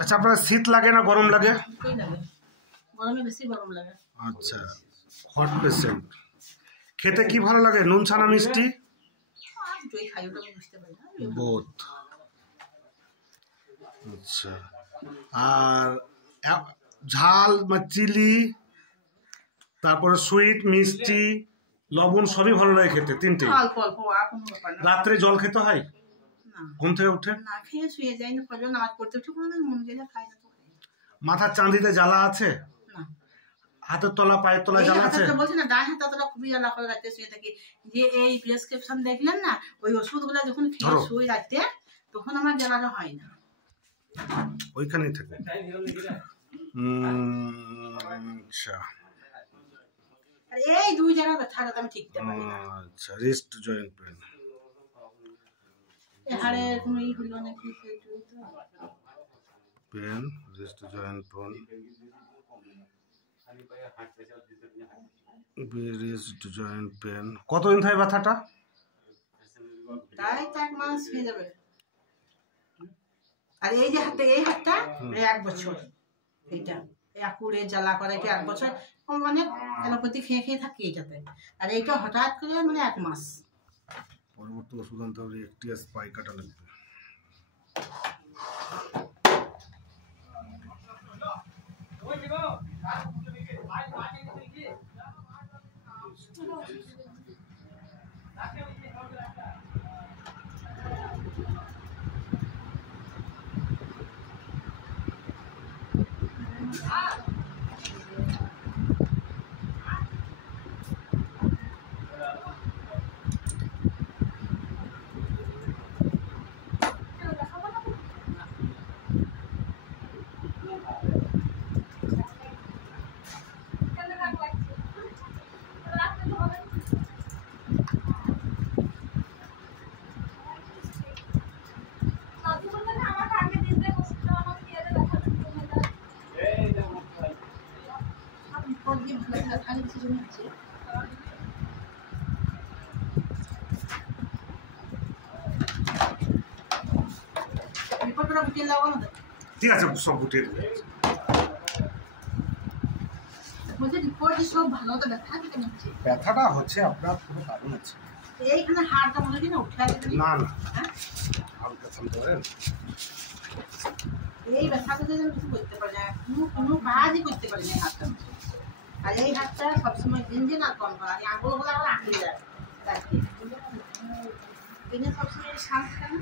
আচ্ছা, আপনার শীত লাগে না গরম লাগে? গরমে বেশি গরম লাগে। আচ্ছা, হট পেশেন্ট। খেতে কি ভালো লাগে, নুন ছানা মিষ্টি? বোথ। আচ্ছা, আর ঝাল বা চিলি, তারপরে সুইট, মিষ্টি, লবণ সবই ভালো লাগে খেতে, তিনটে? রাত্রে জল খেতে হয় ঘুম থেকে উঠে? না খেয়ে শুয়ে যাই না, ফজর নামাজ পড়তে উঠে কোনোদিন মন গেলে খাই না। মাথার চাঁদিতে জ্বালা আছে? না। হাতের তলা পায়ের তলা জ্বালা আছে? বলছি না, ডান হাতে তলা খুবই জ্বালা করে রাখতে শুয়ে থাকি। যে এই প্রেসক্রিপশন দেখলেন না, ওই ওষুধগুলো যখন খেয়ে শুয়ে রাখতে তখন আমার জ্বালানো হয় না। ওইখানেই থাকে। আচ্ছা, আর এই দুই জায়গায় ব্যথা আমি ঠিকতে পারি না। আচ্ছা, রিস্ট জয়েন্ট পেন। হাড়ে কোনো ই হলো নাকি pain, wrist joint pain, wrist joint pain. কতদিন থাকে ব্যথাটা? তাই 4 মাস হয়ে যাবে। আর এই যে হাতে, এই হাতটা 1 বছর, এইটা একুরে জ্বালা করে কি 1 বছর মানে অ্যালোপ্যাথি খেয়ে খেয়ে থাকি এইটাতে। আর এইটা হঠাৎ করে মানে 1 মাস। পরবর্তী ওষুধ আনতে হবে, একটি স্পাই কাটা লাগবে। ঠিক আছে, সব গুটিয়ে দেবে। ব্যথাটা হচ্ছে আপনার কোনো কারণ আছে? এইখানে হাড়টা মনে হয় না উঠে আসে। না না, হালকা থামতে পারেন। এই ব্যথাটা যদি কিছু করতে পারি না, কোনো কাজই করতে পারি না হাতটা। আর এই হাতটা সবসময় দিন আর কম করা, আঙুলগুলো আমার আঁকড়ে যায়। দিনে সবসময় শ্বাস কেন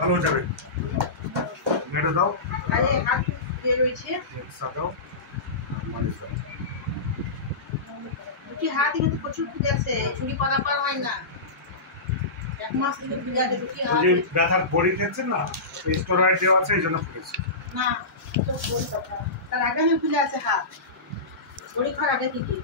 ভালো যাবে। মেরে দাও। আরে হাত দিয়ে রয়েছে, দাও, মালিশ দাও। দুটি হাত কিন্তু প্রচুর ফুলে আছে, চুরি করা পার হয় না। 1 মাস থেকে ফুলে আছে দুটি হাত। যে ব্যথার বড়ি খেয়েছেন না, স্টেরয়েড দেওয়া আছে, এই জন্য ফুলেছে। না, তো বড়ি কথা। তার আগে আমি ফুলে আছে হাত, বড়ি খাওয়ার আগে থেকে।